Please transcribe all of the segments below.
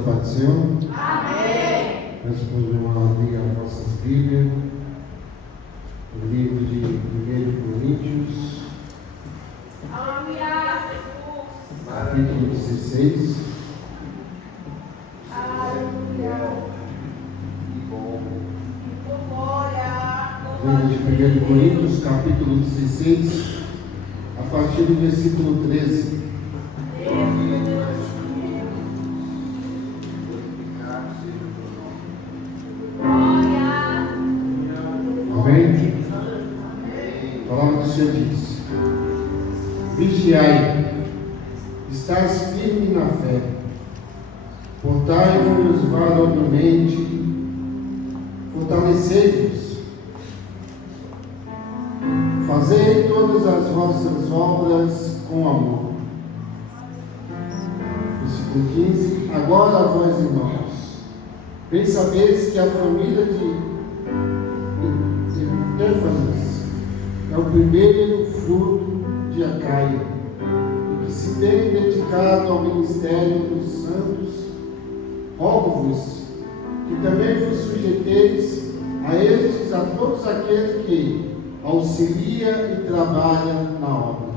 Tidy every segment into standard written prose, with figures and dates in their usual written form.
paz do Senhor. Amém. Peço para o irmão abrir as vossas Bíblias, o livro de 1 Coríntios, Aleluia, Jesus. capítulo 16. Aleluia. Glória. Livro de 1 Coríntios, capítulo 16, a partir do versículo 13. Amém? A palavra do Senhor diz: Vigiai, estáis firme na fé, portai-vos varonilmente, fortalecei-vos, fazei todas as vossas obras com amor. Versículo 15: Agora vós, irmãos, bem sabeis que a família de Epáfras é o primeiro fruto de Acaia, e que se tem dedicado ao ministério dos santos. Rogo-vos que também vos sujeiteis a estes, a todos aqueles que auxilia e trabalha na obra.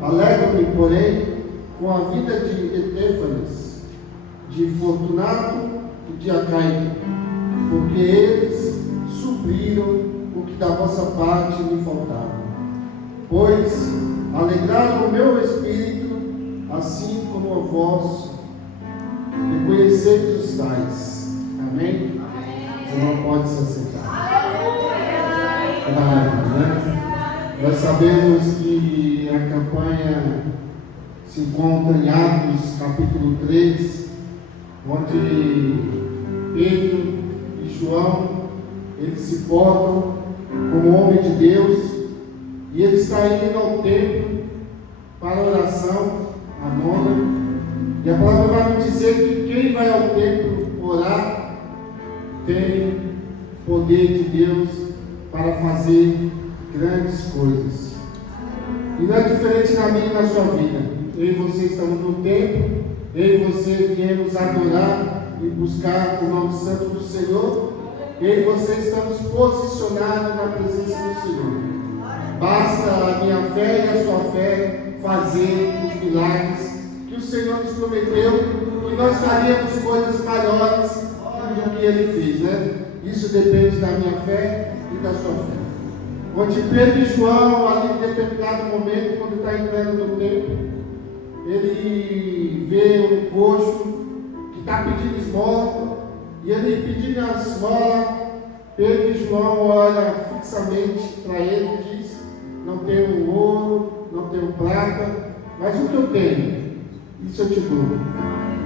Alegro-me, porém, com a vida de Epáfras, de Fortunato e de Acaia, porque eles supriram o que da vossa parte me faltava, pois alegraram o meu espírito, assim como o vosso, reconheceis os tais. Amém? Você não pode se assentar. Né? Nós sabemos que a campanha se encontra em Atos capítulo 3, onde Pedro e João, eles se portam como homem de Deus, e ele está indo ao templo para a oração, a nona, e a palavra vai nos dizer que quem vai ao templo orar tem poder de Deus para fazer grandes coisas. E não é diferente na minha e na sua vida. Eu e você estamos no templo, eu e você viemos adorar e buscar o nome santo do Senhor. Eu e você estamos posicionados na presença do Senhor. Basta a minha fé e a sua fé fazer os milagres que o Senhor nos prometeu, que nós faríamos coisas maiores do que Ele fez, né? Isso depende da minha fé e da sua fé. Onde Pedro e João, ali em determinado momento, quando está entrando no templo, ele vê um coxo que está pedindo esmola. E ele pedindo a esmola, Pedro e João olham fixamente para ele e diz: não tenho ouro, não tenho prata, mas o que eu tenho, isso eu te dou.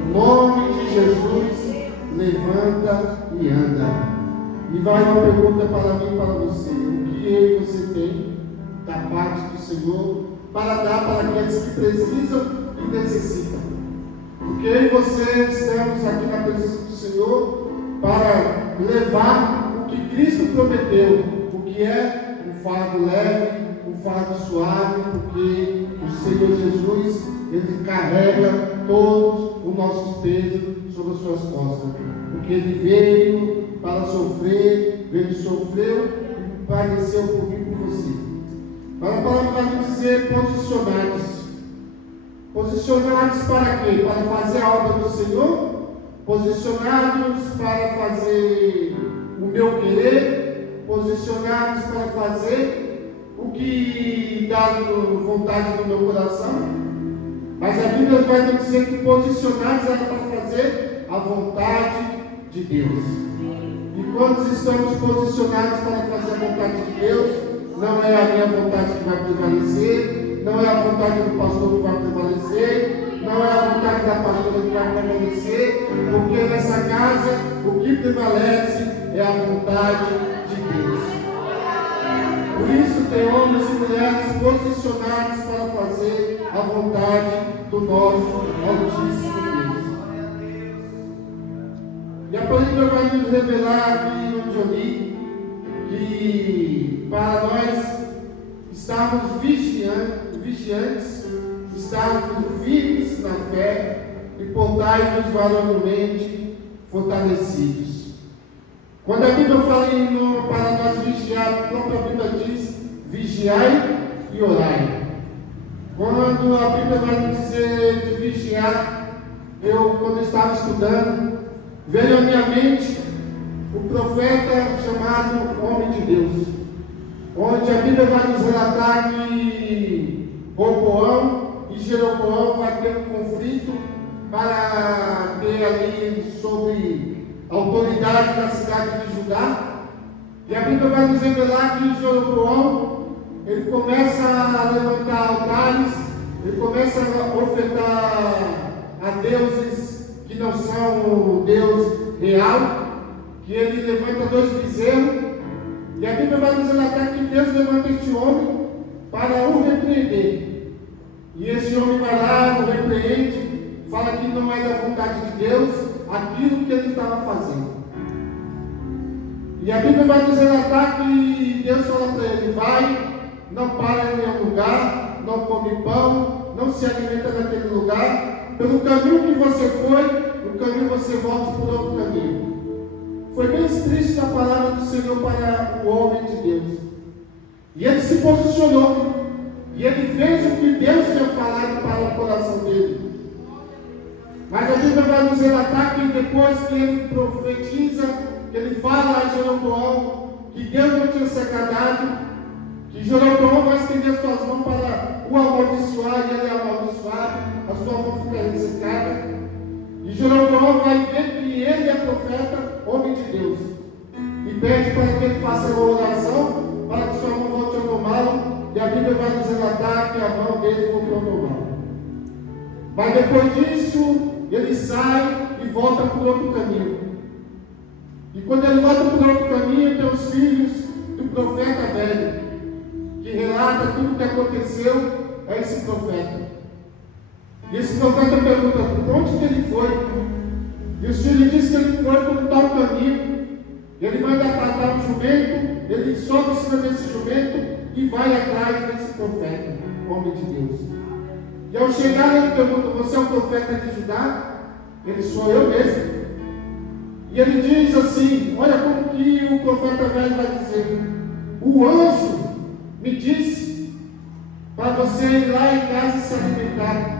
Em nome de Jesus, levanta e anda. E vai uma pergunta para mim e para você: o que eu e você tem da parte do Senhor para dar para aqueles que precisam e necessitam? Porque eu e você estamos aqui na presença do Senhor para levar o que Cristo prometeu, o que é um fardo leve, um fardo suave, porque o Senhor Jesus, Ele carrega todos os nossos pesos sobre as suas costas, porque Ele veio para sofrer, Ele sofreu e padeceu por mim e por você. Mas a palavra vai nos dizer posicionados. Posicionados para quê? Para fazer a obra do Senhor? Posicionados para fazer o meu querer? Posicionados para fazer o que dá vontade do meu coração? Mas a Bíblia vai nos dizer que posicionados era para fazer a vontade de Deus. E quando estamos posicionados para fazer a vontade de Deus, não é a minha vontade que vai prevalecer, não é a vontade do pastor que vai prevalecer, não é a vontade da pastora que vai prevalecer, porque nessa casa o que prevalece é a vontade de Deus. Por isso tem homens e mulheres posicionados para fazer a vontade do nosso Altíssimo Deus. E a palavra vai nos revelar aqui onde eu li que para nós estarmos vigiantes, estarmos firmes na fé, e portai-vos varonilmente fortalecidos. Quando a Bíblia fala para nós vigiar, a própria Bíblia diz: vigiai e orai. Quando a Bíblia vai nos dizer de vigiar, quando estava estudando, veio à minha mente o profeta chamado Homem de Deus, onde a Bíblia vai nos relatar que Roboão e Jeroboão vai ter um conflito para ter ali sobre a autoridade da cidade de Judá. E a Bíblia vai nos revelar que Jeroboão, ele começa a levantar altares, ele começa a ofertar a deuses que não são o Deus real, que ele levanta 2 bezerros. E a Bíblia vai nos relatar que Deus levanta este homem para o repreender. E esse homem vai lá, o repreende, fala que não é da vontade de Deus aquilo que ele estava fazendo. E a Bíblia vai nos relatar que Deus fala para ele: vai, não para em nenhum lugar, não come pão, não se alimenta naquele lugar. Pelo caminho que você foi, no caminho você volta por outro caminho. Foi bem explícita a palavra do Senhor para o homem de Deus. E ele se posicionou. E ele fez o que Deus tinha falado para o coração dele. Mas a Bíblia vai nos relatar que depois que ele profetiza, que ele fala a Jeroboão que Deus não tinha se agradado, que Jeroboão vai estender suas mãos para o amaldiçoar, e ele é amaldiçoado, a sua mão fica ressecada. E Jeroboão vai ver que ele é profeta, homem de Deus, e pede para que ele faça uma oração para que sua mão volte ao normal. E a Bíblia vai nos relatar que a mão dele voltou ao normal. Mas depois disso, ele sai e volta por outro caminho. E quando ele volta por outro caminho, tem os filhos do profeta velho, que relata tudo o que aconteceu a esse profeta. E esse profeta pergunta: por onde que ele foi? E os filhos dizem que ele foi por tal caminho. Ele manda apartar um jumento, ele sobe em cima desse jumento e vai atrás desse profeta, homem de Deus. E ao chegar, ele pergunta: você é o profeta de Judá? Ele: sou eu mesmo. E ele diz assim: olha como que o profeta velho vai dizer: o anjo me disse para você ir lá em casa e se alimentar.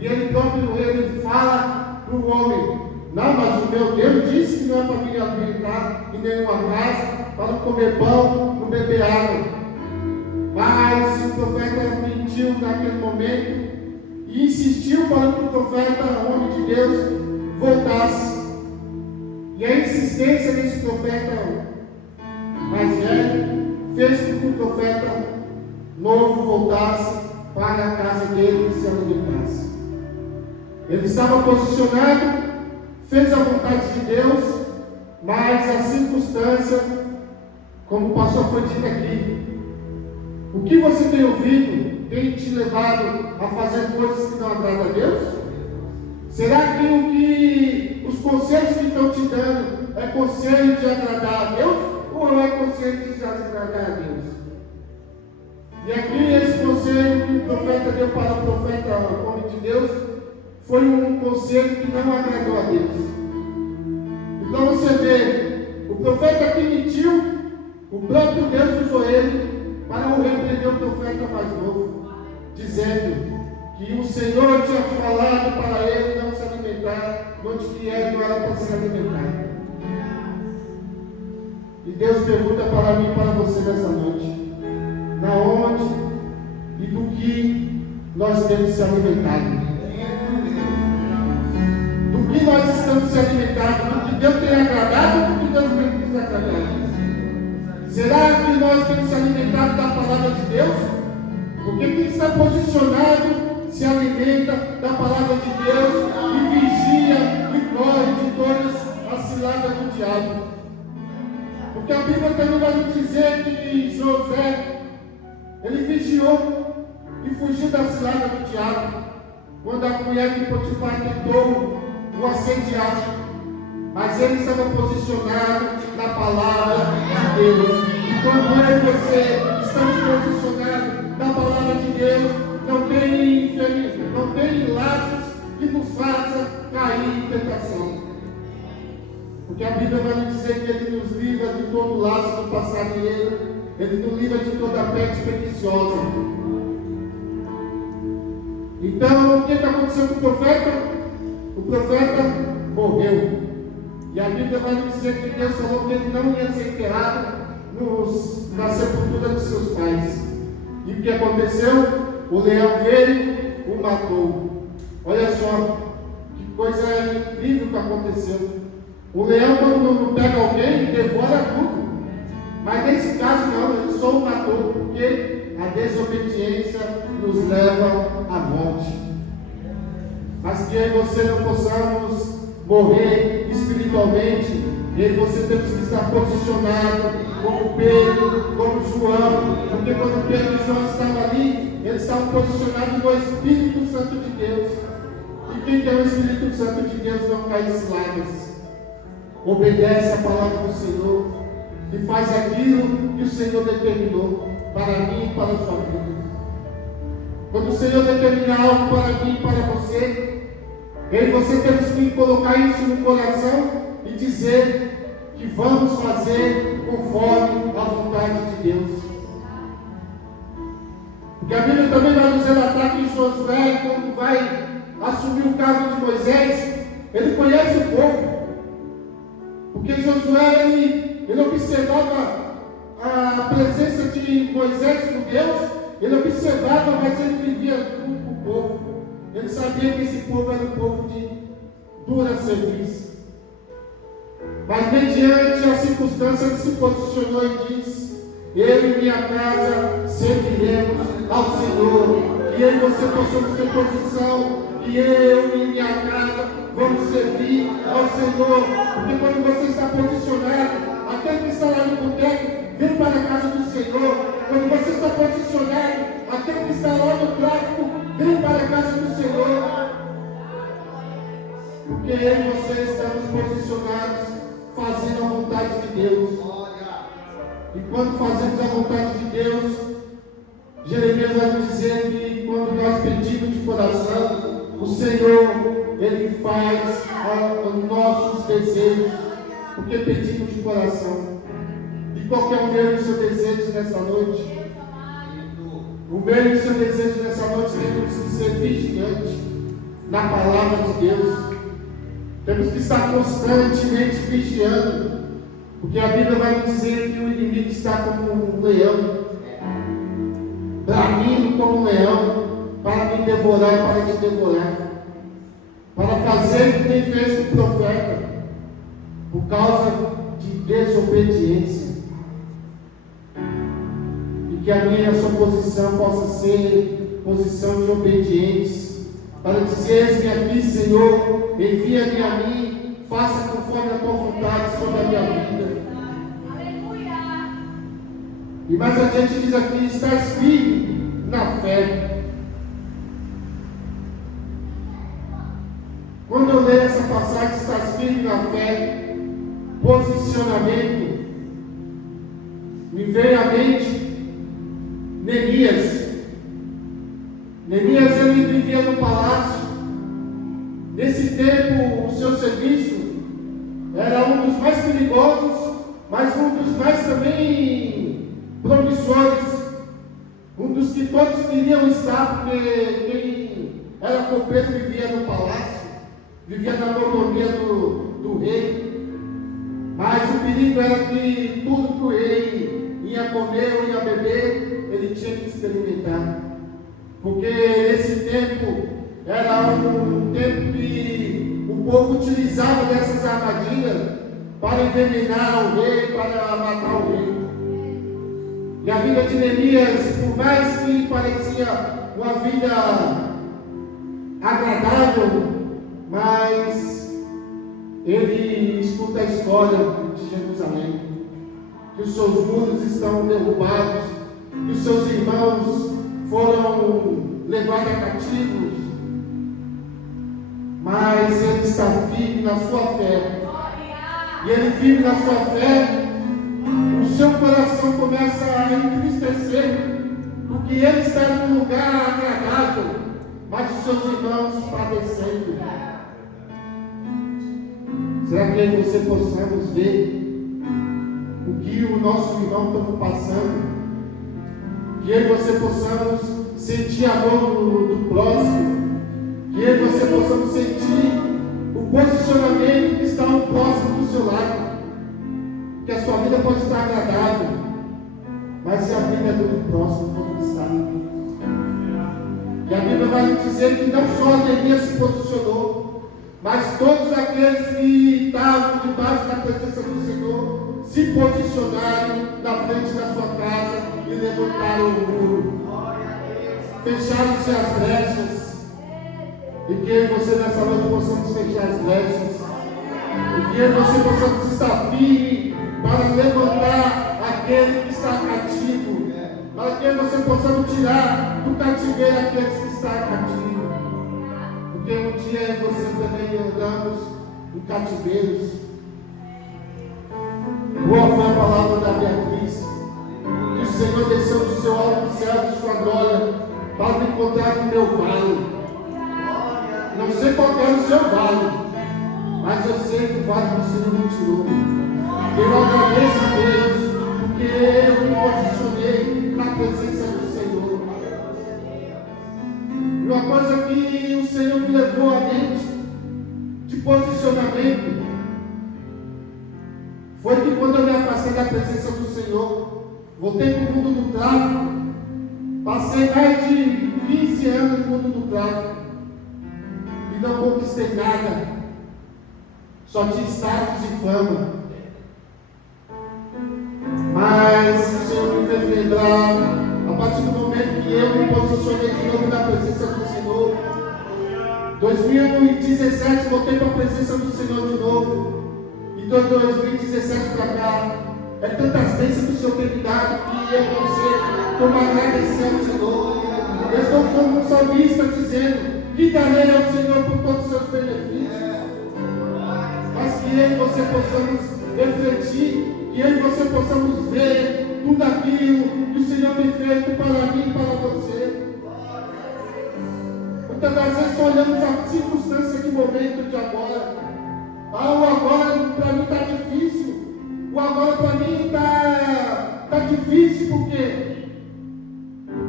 E ele próprio, ele fala para o homem: não, mas o meu Deus disse que não é para me alimentar em nenhuma casa, para não comer pão, não beber água. Mas o profeta mentiu naquele momento e insistiu para que o profeta, homem de Deus, voltasse. E a insistência desse profeta mais velho fez com que o profeta novo voltasse para a casa dele e se alimentasse. Ele estava posicionado, fez a vontade de Deus, mas a circunstância, como o pastor foi dito aqui, o que você tem ouvido tem te levado a fazer coisas que não agradam a Deus? Será que o que os conselhos que estão te dando é conselho de agradar a Deus ou é conselho de desagradar a Deus? E aqui esse conselho que o profeta deu para o profeta, o homem de Deus, foi um conselho que não agradou a Deus. Então você vê, o profeta que mentiu, o próprio Deus usou ele para o repreender o profeta mais novo, dizendo que o Senhor tinha falado para ele não se alimentar, onde que ele não era para se alimentar. E Deus pergunta para mim e para você nessa noite: na onde e do que nós temos se alimentado? Do que nós estamos se alimentando? Do que Deus tem agradado ou do que Deus tem desagradado? Será que nós temos se alimentado da palavra de Deus? Porque quem está posicionado se alimenta da palavra de Deus e vigia e corre de todas as ciladas do diabo. Porque a Bíblia também vai nos dizer que José, ele vigiou e fugiu da cilada do diabo, quando a mulher de Potifar tentou o assediar. Mas ele estava posicionado na palavra de Deus. E quando eu e você estamos posicionados na palavra de Deus, não tem laços que nos faça cair em tentação. Porque a Bíblia vai nos dizer que Ele nos livra de todo laço do passarinheiro, Ele nos livra de toda peste perniciosa. Então, o que aconteceu com o profeta? O profeta morreu. E a Bíblia vai nos dizer que Deus falou que ele não ia ser enterrado na sepultura dos seus pais. E o que aconteceu? O leão veio, o matou. Olha só, que coisa incrível que aconteceu. O leão, quando pega alguém, devora tudo. Mas nesse caso não, ele só o matou, porque a desobediência nos leva à morte. Mas que eu e você não possamos morrer espiritualmente, eu e você temos que estar posicionado como Pedro, como João, porque quando Pedro e João estavam ali, eles estavam posicionados no Espírito Santo de Deus. E quem quer o Espírito Santo de Deus não cai em ciladas. Obedece a palavra do Senhor e faz aquilo que o Senhor determinou para mim e para a sua vida. Quando o Senhor determinar algo para mim e para você, eu e você temos que colocar isso no coração e dizer que vamos fazer conforme a vontade de Deus. Porque a Bíblia também vai nos relatar que Josué, quando vai assumir o cargo de Moisés, ele conhece o povo. Porque Josué, ele observava a presença de Moisés com Deus, ele observava, mas ele vivia junto com o povo. Ele sabia que esse povo era um povo de dura serviço. Mas mediante a circunstância, ele se posicionou e disse: eu e minha casa serviremos ao Senhor. E eu e você possamos ter posição, e eu e minha casa vamos servir ao Senhor. Porque quando você está posicionado, aquele que está lá no boteco, vem para a casa do Senhor. Quando você está posicionado, aquele que está lá no tráfico, vem para a casa do Senhor. Porque eu e você estamos posicionados, fazendo a vontade de Deus. E quando fazemos a vontade de Deus, Jeremias vai nos dizer que quando nós pedimos de coração, o Senhor, Ele faz os nossos desejos, porque pedimos de coração. E qualquer um veio o seu desejo nessa noite. O meu e o seu desejo nessa noite temos que ser vigilantes na palavra de Deus. Temos que estar constantemente vigiando, porque a Bíblia vai nos dizer que o inimigo está como um leão, bramindo como um leão, para me devorar, para te devorar, para fazer o que nem fez com o profeta, por causa de desobediência. E que a minha e a sua posição possa ser posição de obediência, para dizer: eis-me aqui, Senhor, envia-me a mim, faça conforme a tua vontade sobre a minha vida. Aleluia. E mais adiante diz aqui: estás firme na fé. Quando eu leio essa passagem, estás firme na fé, posicionamento, me veio à mente Neemias. Neemias, ele vivia no palácio. Nesse tempo, o seu serviço era um dos mais perigosos, mas um dos mais também promissores, um dos que todos queriam estar, porque quem era copeiro vivia no palácio, vivia na mordomia do rei. Mas o perigo era que tudo que o rei ia comer ou ia beber, ele tinha que experimentar. Porque esse tempo era um tempo que o povo utilizava dessas armadilhas para envenenar o rei, para matar o rei. E a vida de Neemias, por mais que parecia uma vida agradável, mas ele escuta a história de Jerusalém, que os seus muros estão derrubados, que os seus irmãos foram levados a cativos, mas ele está firme na sua fé. E ele firme na sua fé, o seu coração começa a entristecer, porque ele está num lugar agradável, mas os seus irmãos padecendo. Será que eu e você possamos ver o que o nosso irmão está passando? Que eu e você possamos sentir a dor do próximo. Que eu e você possamos sentir o posicionamento que está o próximo do seu lado. Que a sua vida pode estar agradável, mas e a vida do próximo como está? E a Bíblia vai nos dizer que não só Neemias se posicionou, mas todos aqueles que estavam debaixo da presença do Senhor se posicionaram na frente da sua casa e levantaram o muro. Fecharam-se as brechas. E que você nessa noite possamos fechar as brechas. E que você possamos estar firme para levantar aquele que está cativo. Para que você possamos tirar do cativeiro aqueles que estão cativos. Porque um dia eu e você também andamos em cativeiros. Boa foi a palavra da Beatriz. Que o Senhor desceu do seu alto céu, de sua glória, para me encontrar no meu vale. Não sei qual é o seu vale, mas eu sei que o vale do Senhor me tirou. Eu agradeço a Deus, porque eu me posicionei na presença do Senhor. E uma coisa que o Senhor me levou à mente de posicionamento foi que quando eu me afastei da presença do Senhor, voltei para o mundo do tráfico, passei mais de 15 anos no mundo do tráfico e não conquistei nada, só tinha status e fama. Mas o Senhor me fez lembrar, a partir do momento que eu me posicionei de novo na presença do Senhor, 2017 voltei para a presença do Senhor de novo. E de 2017 para cá, é tantas bênçãos que o Senhor tem me dado que eu não sei como agradecer ao Senhor. Eu estou como um salmista dizendo que darei ao Senhor por todos os seus benefícios. Mas que eu e você possamos refletir, que eu e você possamos ver tudo aquilo que o Senhor tem feito para mim e para você. Muitas das vezes olhamos a circunstância de momento de agora. O agora para mim está difícil. O agora para mim está difícil porque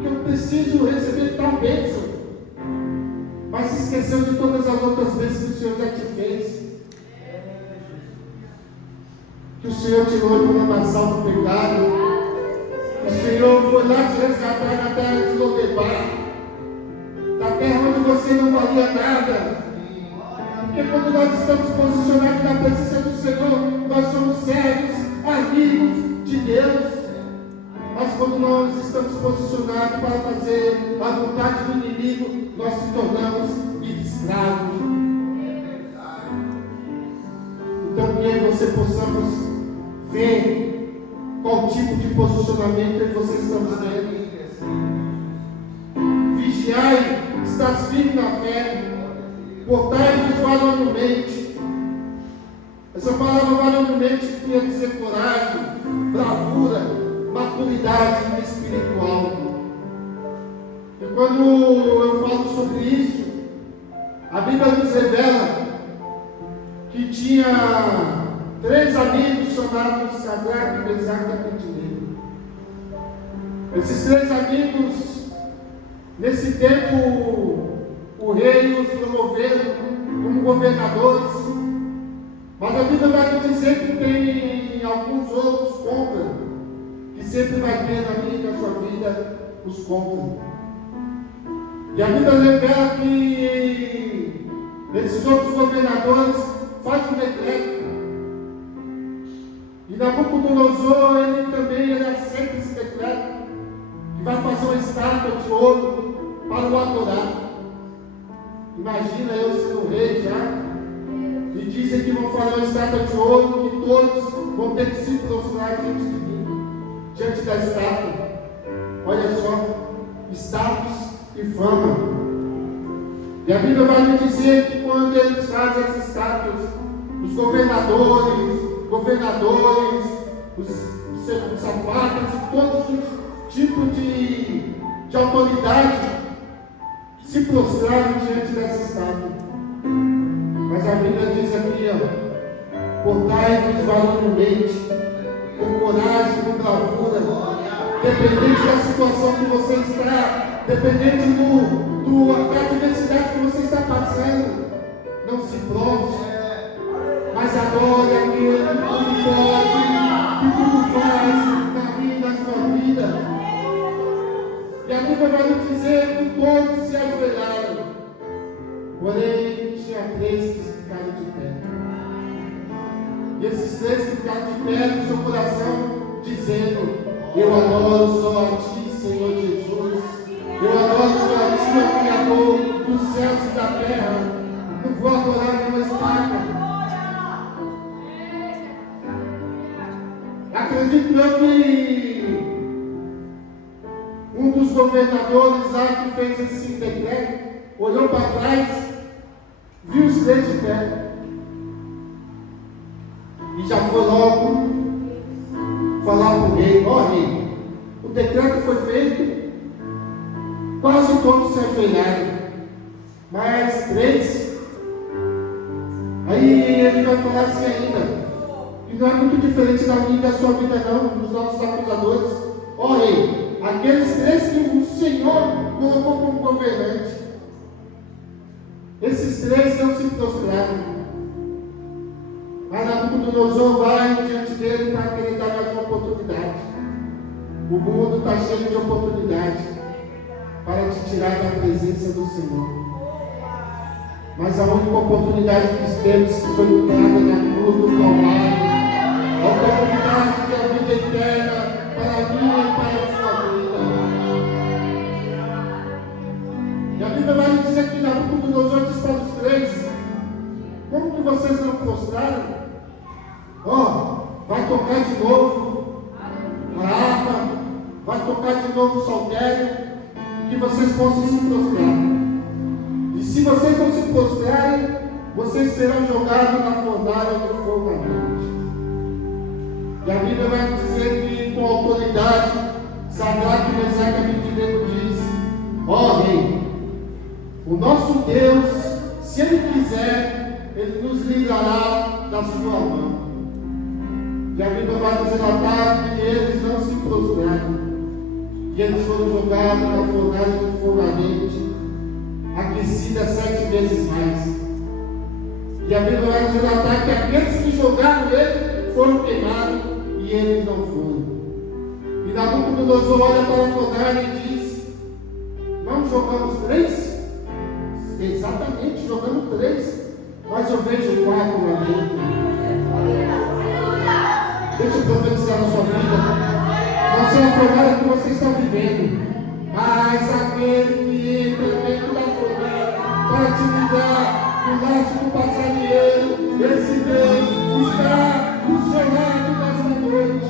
eu preciso receber tal bênção. Mas se esqueceu de todas as outras bênçãos que o Senhor já te fez. Que o Senhor tirou de uma nação do pecado. Que o Senhor foi lá te resgatar na terra de Lodebar, da terra onde você não valia nada. Porque quando nós estamos posicionados na presença do Senhor, nós somos servos, amigos de Deus. Mas quando nós estamos posicionados para fazer a vontade do inimigo, nós se tornamos escravos. Então que eu e você possamos ver qual tipo de posicionamento que vocês estão tendo. Vigiai, estás firme na fé. Portai-vos varonilmente. Essa palavra varonilmente quer dizer coragem, bravura, maturidade espiritual. E quando eu falo sobre isso, a Bíblia nos revela que tinha 3 amigos chamados Sadraque, Mesaque e Abednego. Esses 3 amigos, nesse tempo, o rei os promoveram como governadores, mas a Bíblia vai nos dizer que tem alguns outros contra, que sempre vai ter na minha e na sua vida os contra. E a Bíblia revela que esses outros governadores fazem um decreto, e Nabucodonosor ele aceita esse decreto, que vai fazer uma estátua de ouro para o adorar. Imagina eu sendo rei já, e dizem que vão fazer uma estátua de ouro, que todos vão ter que se prostrar diante de mim, diante da estátua. Olha só, status e fama. E a Bíblia vai nos dizer que quando eles fazem as estátuas, os governadores, os sapatos e todos os tipos de autoridade se prostraram diante dessa estátua. Mas a Bíblia diz aqui, ó, portai-vos varonilmente, com coragem, com bravura, dependente da situação que você está, dependente da adversidade que você está passando. Não se prostre, mas adore aquele que tudo pode, que tudo faz na minha e na sua vida. E a Bíblia vai nos dizer que todos se ajoelharam, porém tinha 3 que ficaram de pé. E esses 3 que ficaram de pé no seu coração, dizendo: eu adoro só a Ti, Senhor Jesus. Eu adoro só a Ti, ó Criador dos céus e da terra. Não vou adorar nenhuma estátua. Acredito eu que um dos governadores lá que fez esse decreto olhou para trás, viu os 3 de pé e já foi logo falar para o rei: ó rei, o decreto foi feito, quase todos se ajoelharam, mas 3. Aí ele vai falar assim ainda, e não é muito diferente da minha e da sua vida não, dos nossos acusadores. Ó rei, aqueles 3 que o Senhor colocou como governante, esses 3 não se prostraram. Mas Nabucodonosor vai diante dele para querer dar mais uma oportunidade. O mundo está cheio de oportunidade para te tirar da presença do Senhor. Mas a única oportunidade que temos que foi dada na cruz do Calvário, a oportunidade de a vida eterna para mim e para a sua vida. E a Bíblia vai nos dizer que Nabucodonosor diz para os 3: como que vocês não prostraram? Ó, vai tocar de novo a harpa, vai tocar de novo o saltério, que vocês possam se prostrar. E se vocês não se prostrarem, vocês serão jogados na fornalha do fogo ardente. E a Bíblia vai nos dizer que, com autoridade, Sadraque, Mesaque e Abednego diz: ó rei, o nosso Deus, se Ele quiser, Ele nos livrará da sua mão. E a Bíblia vai nos relatar que eles não se prostraram, e eles foram jogados na fornalha do fogo ardente, aquecida 7 vezes mais. E a Bíblia vai nos relatar que aqueles que jogaram ele foram queimados e eles não foram. E Nabucodonosor olha para a fornalha e diz: não jogamos 3? Exatamente, jogamos 3, mas eu vejo 4 lá dentro. Deixa eu profetizar na sua vida. Não sei a fornalha que você está vivendo, mas aquele que entra dentro da fornalha para te livrar do laço do passarinheiro, esse Deus está do seu lado nesta noite.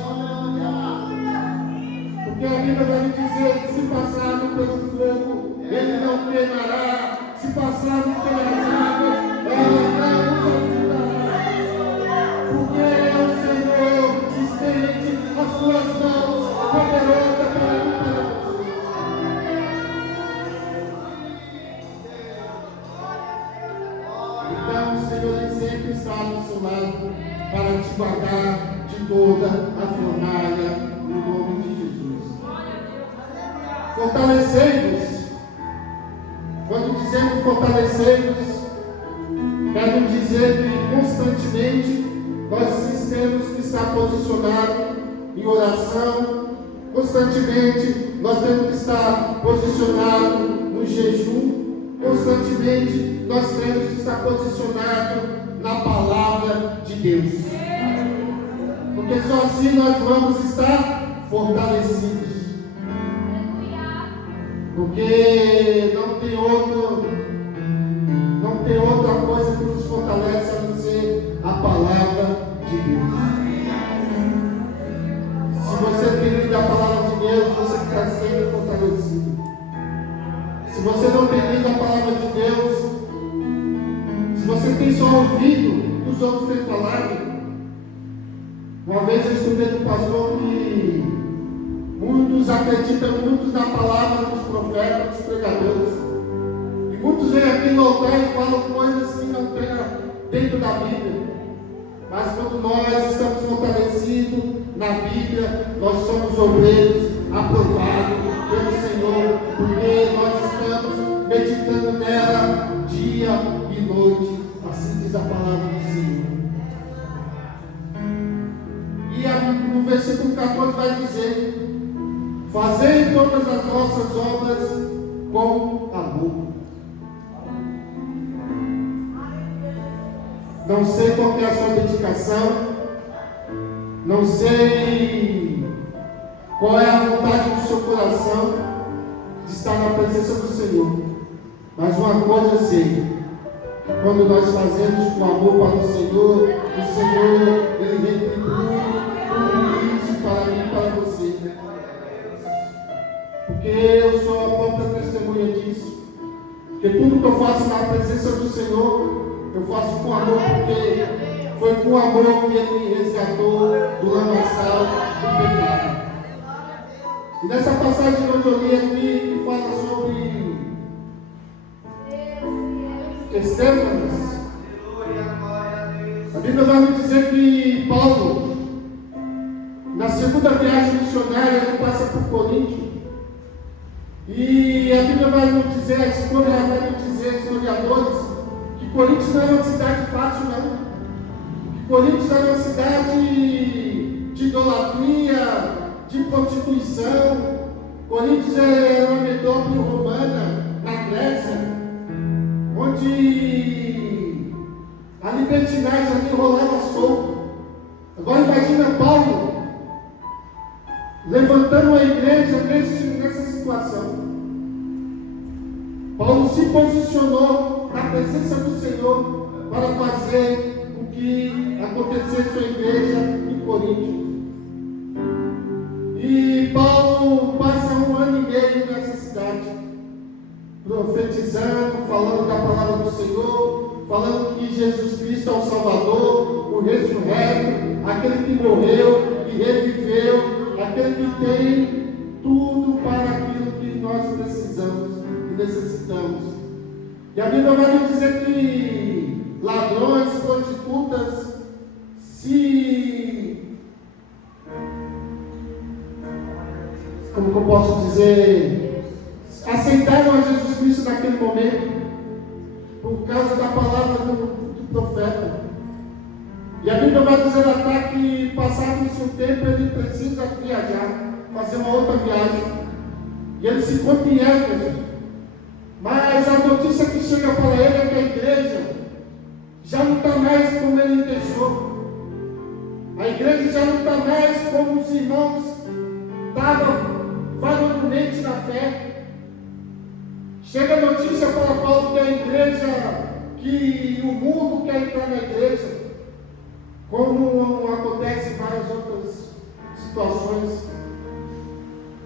Porque a Bíblia vai me dizer que se passarmos pelo fogo, Ele não queimará. Se passarmos pelas águas, ela não nos ajudará. Porque é o Senhor que estende as suas mãos poderosas para mim e para você. Então o Senhor Ele sempre está do seu lado para te guardar de toda a fornalha, no nome de Jesus. Fortalecei-vos. Quando dizemos fortalecei-vos, quero dizer que constantemente nós temos que estar posicionados em oração, constantemente nós temos que estar posicionados no jejum, constantemente nós temos que estar posicionados na palavra de Deus, porque só assim nós vamos estar fortalecidos. Porque não tem outra coisa que nos fortalece a não ser a palavra de Deus. Se você tem lido a palavra de Deus, você está sempre fortalecido. Se você não tem lido a palavra de Deus, se você tem só ouvido o que os outros têm falado, uma vez eu escutei do pastor que muitos acreditam muito na palavra dos profetas, dos pregadores, Muitos vêm aqui no altar e falam coisas que não tem dentro da Bíblia. Mas quando nós estamos fortalecidos na Bíblia, nós somos obreiros aprovados pelo Senhor, porque nós estamos meditando nela dia e noite. Assim diz a palavra do Senhor. E no versículo 14 vai dizer: fazei todas as vossas obras com amor. Não sei qual é a sua dedicação, não sei qual é a vontade do seu coração de estar na presença do Senhor, mas uma coisa eu sei: quando nós fazemos com amor para o Senhor, Ele retribui tudo isso para mim e para você. Porque eu sou a própria testemunha disso. Porque tudo que eu faço na presença do Senhor, eu faço com amor, porque foi com amor que Ele me resgatou do lamaçal do pecado. E nessa passagem que eu li aqui, que fala sobre Estéfanas, a Bíblia vai nos dizer que Paulo, na segunda viagem missionária, ele passa por Corinto. E a Bíblia vai nos dizer, a história vai nos dizer, historiadores, que Corinto não era uma cidade fácil, não. Que Corinto era uma cidade de idolatria, de prostituição. Corinto era uma metrópole romana, na Grécia, onde a libertinagem ali rolava solto. Agora imagina Paulo levantando a igreja nessa situação. Paulo se posicionou na presença do Senhor para fazer o que aconteceu em sua igreja em Corinto. E Paulo passa 1 ano e meio nessa cidade, profetizando, falando da palavra do Senhor, falando que Jesus Cristo é o Salvador, o ressurreto, aquele que morreu e reviveu, aquele que tem tudo para aquilo que nós precisamos e necessitamos. E a Bíblia vai nos dizer que ladrões, prostitutas, como que eu posso dizer, aceitaram a Jesus Cristo naquele momento, por causa da palavra do profeta. E a Bíblia vai dizer até que, passado o seu tempo, ele precisa viajar, fazer uma outra viagem. E ele se encontra em Éfeso. Mas a notícia que chega para ele é que a igreja já não está mais como ele deixou. A igreja já não está mais como os irmãos estavam valiosamente na fé. Chega a notícia para Paulo que a igreja, que o mundo quer entrar na igreja, como acontece em várias outras situações.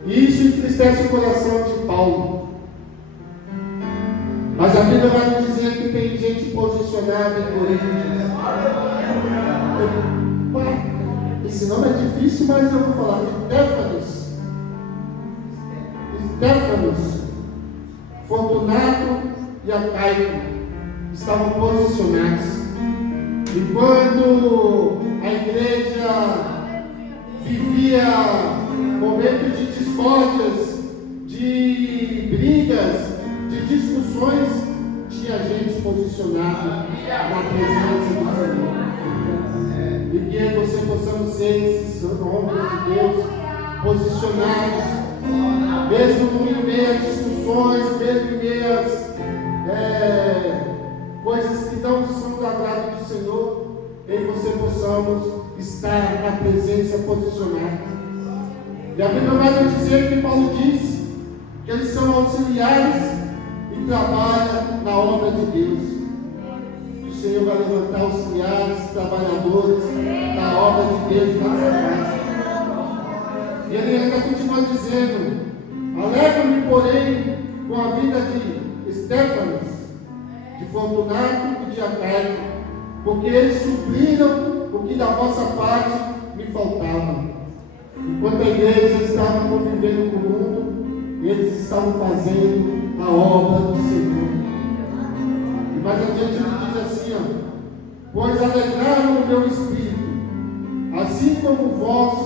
E isso entristece o coração de Paulo. Mas a Bíblia vai nos dizer que tem gente posicionada em Corinto. Esse nome é difícil, mas eu vou falar. Estéfanas, Fortunato e Acaico estavam posicionados. E quando a igreja vivia momentos de discórdias, de brigas, de discussões, tinha gente posicionada na presença do Senhor. E que você possamos ser esses homens de Deus posicionados, mesmo no meio a discussões, mesmo em meio a coisas que não são do agrado do Senhor, e você possamos estar na presença posicionada. E a Bíblia vai nos dizer que Paulo diz que eles são auxiliares e trabalham na obra de Deus. O Senhor vai levantar auxiliares, trabalhadores na obra de Deus na sua casa. E ele ainda continua dizendo: alegra-me, porém, com a vida de Estéfanas, de Fortunato e de Acaico, porque eles supriram o que da vossa parte me faltava. Enquanto a igreja estava convivendo com o mundo, eles estavam fazendo a obra do Senhor. Mais adiante ele diz assim, ó, pois alegraram o meu espírito, assim como vós,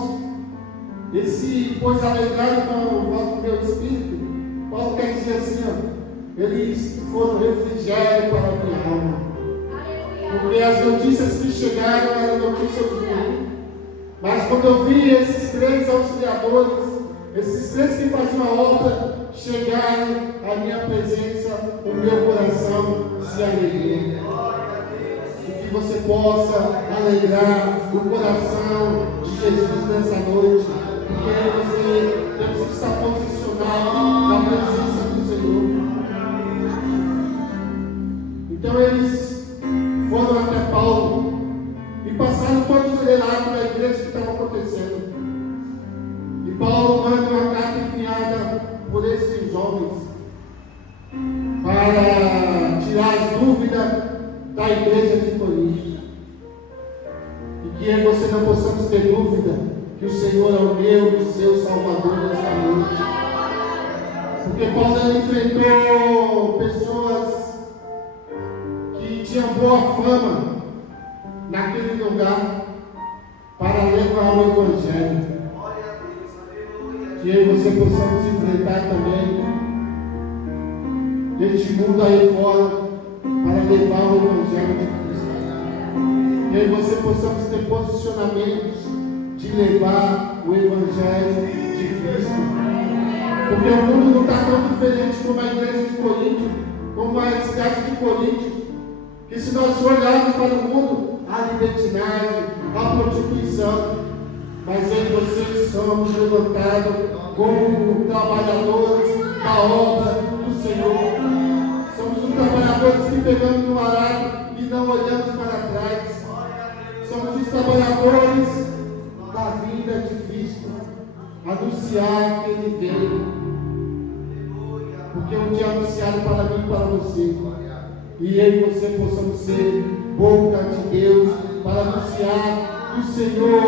pois alegraram o meu espírito, Paulo quer dizer assim, ó, eles foram refrigério para a minha alma. Porque as notícias que chegaram eram notícias ruins. Mas quando eu vi esses três auxiliadores, esses três que faziam a obra, chegarem à minha presença, o meu coração se alegrou. E que você possa alegrar o coração de Jesus nessa noite. Porque você deve estar posicionado na presença do Senhor. Então eles foram até Paulo e passaram todos os relatos da igreja que estava acontecendo. E Paulo manda uma carta enviada por esses homens para tirar as dúvidas da igreja de Corinto. E que eu e você não possamos ter dúvida que o Senhor é o meu e o seu Salvador nesta noite. Porque Paulo enfrentou pessoas que tinham boa fama naquele lugar para levar o Evangelho. Que eu e você possamos enfrentar também este mundo aí fora para levar o Evangelho de Cristo. Que eu e você possamos ter posicionamentos de levar o Evangelho de Cristo. Porque o mundo não está tão diferente como a igreja de Corinto, como a cidade de Corinto. Que se nós olharmos para o mundo, há libertinagem, há prostituição. Mas eu e vocês somos levantados como trabalhadores da obra do Senhor. Somos os trabalhadores que pegamos no arado e não olhamos para trás. Somos os trabalhadores da vinda de Cristo, anunciar que Ele veio. Porque um dia anunciado para mim e para você. E eu e você possamos ser boca de Deus para anunciar que o Senhor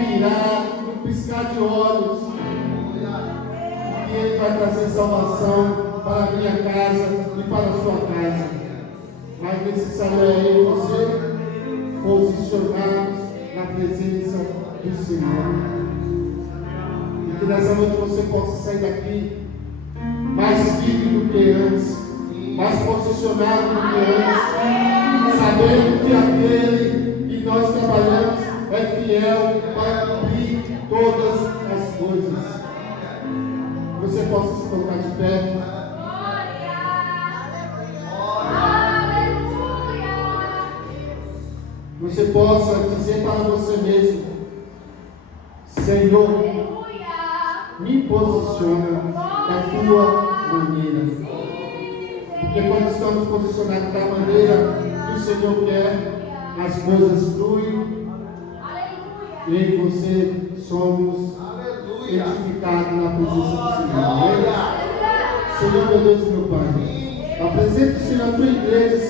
virá no piscar de olhos. E Ele vai trazer salvação para a minha casa e para a sua casa. Mas necessário é eu e você posicionarmos na presença do Senhor. E que nessa noite você possa sair daqui mais firme do que antes, mais posicionado do que antes, sabendo que aquele que nós trabalhamos é fiel para cumprir todas as coisas. Você possa se colocar de pé. Você possa dizer para você mesmo: Senhor, me posiciona da tua maneira. Porque quando estamos posicionados da maneira que o Senhor quer, as coisas fluem. E eu e você somos edificados na presença do Senhor. Senhor, meu Deus e meu Pai, apresenta-se na tua igreja.